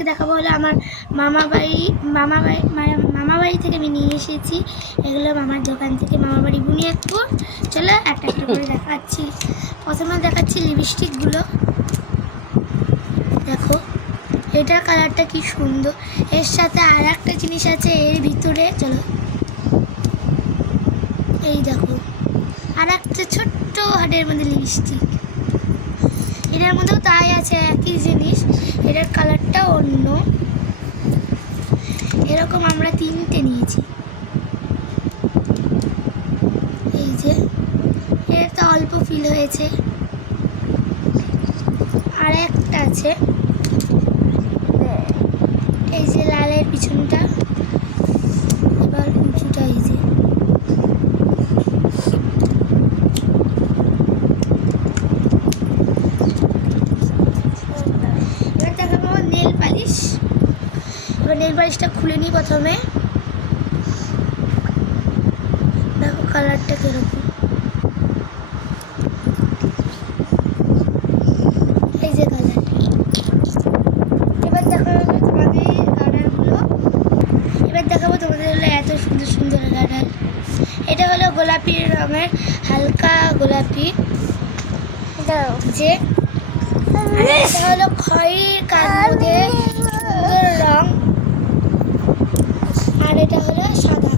আজকে দেখাবো হলো আমার মামা বাড়ি থেকে আমি নিয়ে এসেছি এগুলো মামার দোকান থেকে, মামা বাড়ি বুনিয়াদপুর। চলো একটা একটা করে দেখাচ্ছি। প্রথমে দেখাচ্ছি লিপস্টিকগুলো। দেখো এটার কালারটা কি সুন্দর, এর সাথে আর একটা জিনিস আছে এর ভিতরে। চলো এই দেখো আর একটা ছোট্ট হাটের মধ্যে লিপস্টিক, এটার মধ্যেও তাই আছে একই জিনিস, এটার কালারটা অন্য। এরকম আমরা তিনটে নিয়েছি। এই যে এটা অল্প ফিল হয়েছে, আর একটা আছে এই যে লালের পিছনটা, এবার উঁচুটা এই যে। এবার দেখাবো নেল পালিশ। এবার নেল পালিশটা খুলে নিই প্রথমে। দেখো কালারটা কিরকম, এই যে কালার। এবার দেখাবো তোমাদের কালারগুলো। এবার দেখাবো তোমাদের হলো এত সুন্দর সুন্দর কালার। এটা হলো গোলাপি রঙের, হালকা গোলাপি যে। এটা হলো খয়েরি কার মধ্যে সুন্দর রং, আর এটা হলো সাদা।